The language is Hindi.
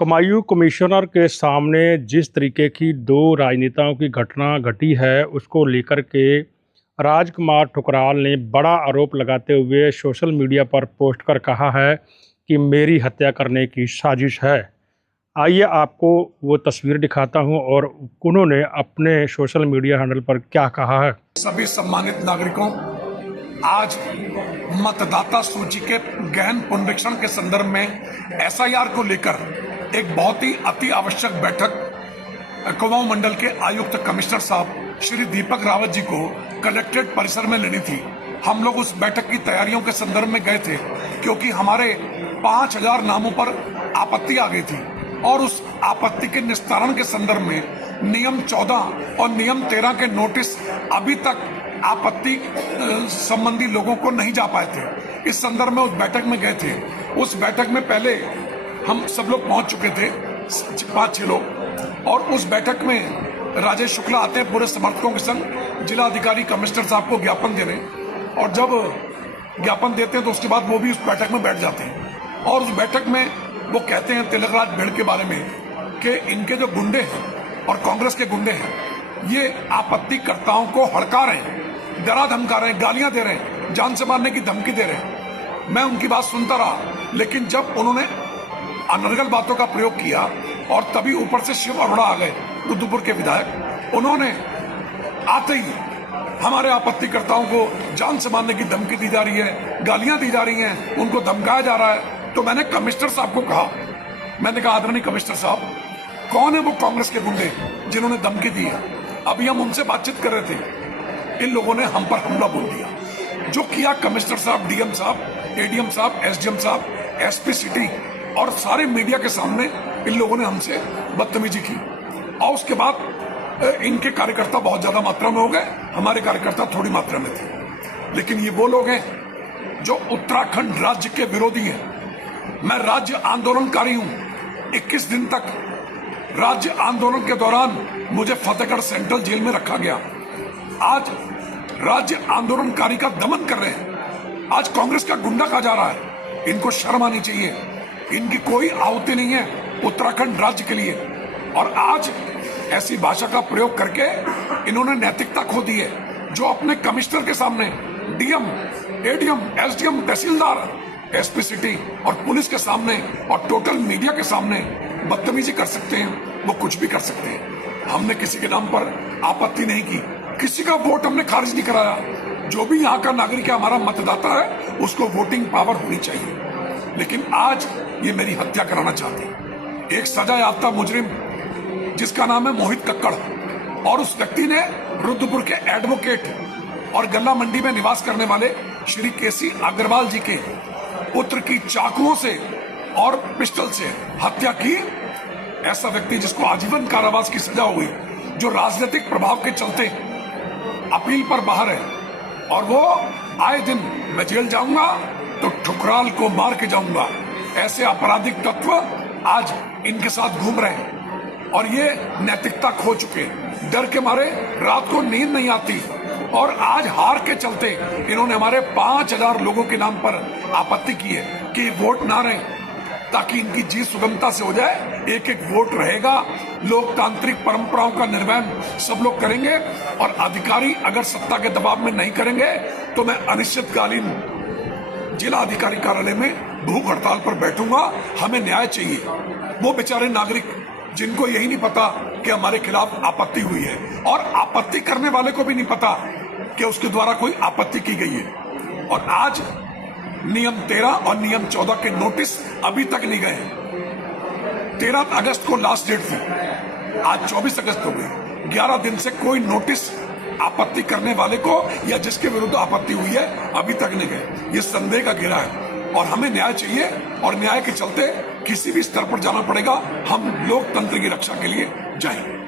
कुमायूं कमिश्नर के सामने जिस तरीके की दो राजनेताओं की घटना घटी है, उसको लेकर के राजकुमार ठुकराल ने बड़ा आरोप लगाते हुए सोशल मीडिया पर पोस्ट कर कहा है कि मेरी हत्या करने की साजिश है। आइए आपको वो तस्वीर दिखाता हूं और उन्होंने अपने सोशल मीडिया हैंडल पर क्या कहा है। सभी सम्मानित नागरिकों, आज मतदाता सूची के गहन पुनरीक्षण के संदर्भ में एसआईआर को लेकर एक बहुत ही अति आवश्यक बैठक कुमाऊं मंडल के आयुक्त कमिश्नर साहब श्री दीपक रावत जी को कलेक्ट्रेट परिसर में लेनी थी। हम लोग उस बैठक की तैयारियों के संदर्भ में गए थे क्योंकि हमारे 5000 नामों पर आपत्ति आ गई थी और उस आपत्ति के निस्तारण के संदर्भ में नियम 14 और नियम 13 के नोटिस अभी तक आपत्ति संबंधी लोगों को नहीं जा पाए थे। इस संदर्भ में उस बैठक में गए थे। उस बैठक में पहले हम सब लोग पहुंच चुके थे, 5-6 लोग, और उस बैठक में राजेश शुक्ला आते हैं पूरे समर्थकों के संग जिला अधिकारी कमिश्नर साहब को ज्ञापन देने, और जब ज्ञापन देते हैं तो उसके बाद वो भी उस बैठक में बैठ जाते हैं और उस बैठक में वो कहते हैं तिलकराज भेड़ के बारे में कि इनके जो गुंडे हैं और कांग्रेस के गुंडे हैं, ये आपत्तिकर्ताओं को हड़का रहे हैं, डरा धमका रहे हैं, गालियां दे रहे हैं, जान से मारने की धमकी दे रहे हैं। मैं उनकी बात सुनता रहा, लेकिन जब उन्होंने अनर्गल बातों का प्रयोग किया और तभी ऊपर से शिव अरोड़ा आ गए, रुद्रपुर के विधायक, उन्होंने आते ही हमारे आपत्तिकर्ताओं को जान से मारने की धमकी दी जा रही है, गालियां दी जा रही हैं, उनको धमकाया जा रहा है। तो मैंने कमिश्नर साहब को कहा, मैंने कहा आदरणीय कमिश्नर साहब, कौन है वो कांग्रेस के गुंडे जिन्होंने धमकी दी है? अभी हम उनसे बातचीत कर रहे थे, इन लोगों ने हम पर हमला बोल दिया। जो किया कमिश्नर साहब, डीएम साहब, एडीएम साहब, एसडीएम साहब, एसपी सिटी और सारे मीडिया के सामने इन लोगों ने हमसे बदतमीजी की। और उसके बाद इनके कार्यकर्ता बहुत ज्यादा मात्रा में हो गए, हमारे कार्यकर्ता थोड़ी मात्रा में थे। लेकिन ये वो लोग हैं जो उत्तराखंड राज्य के विरोधी हैं। मैं राज्य आंदोलनकारी हूं। 21 दिन तक राज्य आंदोलन के दौरान मुझे फतेहगढ़ सेंट्रल जेल में रखा गया। आज राज्य आंदोलनकारी का दमन कर रहे हैं, आज कांग्रेस का गुंडा कहा जा रहा है। इनको शर्म आनी चाहिए। इनकी कोई आहुति नहीं है उत्तराखंड राज्य के लिए, और आज ऐसी भाषा का प्रयोग करके इन्होंने नैतिकता खो दी है। जो अपने कमिश्नर के सामने डीएम, एडीएम, एसडीएम, तहसीलदार, एसपी सिटी और पुलिस के सामने और टोटल मीडिया के सामने बदतमीजी कर सकते हैं, वो कुछ भी कर सकते हैं। हमने किसी के नाम पर आपत्ति नहीं की, किसी का वोट हमने खारिज नहीं कराया। जो भी यहाँ का नागरिक है, हमारा मतदाता है, उसको वोटिंग पावर होनी चाहिए। लेकिन आज ये मेरी हत्या कराना चाहते हैं। एक सजा याफ्ता मुजरिम जिसका नाम है मोहित कक्कड़, और उस व्यक्ति ने रुद्रपुर के एडवोकेट और गल्ला मंडी में निवास करने वाले श्री केसी अग्रवाल जी के पुत्र की चाकुओं से और पिस्टल से हत्या की। ऐसा व्यक्ति जिसको आजीवन कारावास की सजा हुई, जो राजनीतिक प्रभाव के चलते अपील पर बाहर है, और वो आए दिन मैं जेल जाऊंगा तो ठुकराल को मार के जाऊंगा। ऐसे आपराधिक तत्व आज इनके साथ घूम रहे हैं और ये नैतिकता खो चुके। डर के मारे रात को नींद नहीं आती, और आज हार के चलते इन्होंने हमारे 5000 लोगों के नाम पर आपत्ति की है कि वोट ना रहे, ताकि इनकी जीत सुगमता से हो जाए। एक एक वोट रहेगा, लोकतांत्रिक परंपराओं का निर्वहन सब लोग करेंगे, और अधिकारी अगर सत्ता के दबाव में नहीं करेंगे तो मैं अनिश्चितकालीन जिला अधिकारी कार्यालय में भूख हड़ताल पर बैठूंगा। हमें न्याय चाहिए। वो बेचारे नागरिक जिनको यही नहीं पता कि हमारे खिलाफ आपत्ति हुई है, और आपत्ति करने वाले को भी नहीं पता कि उसके द्वारा कोई आपत्ति की गई है। और आज नियम 13 और नियम 14 के नोटिस अभी तक नहीं गए। 13 अगस्त को लास्ट डेट थी, आज 24 अगस्त हो गई। 11 दिन से कोई नोटिस आपत्ति करने वाले को या जिसके विरुद्ध आपत्ति हुई है अभी तक नहीं गए। ये संदेह का घेरा है और हमें न्याय चाहिए, और न्याय के चलते किसी भी स्तर पर जाना पड़ेगा। हम लोकतंत्र की रक्षा के लिए जाएंगे।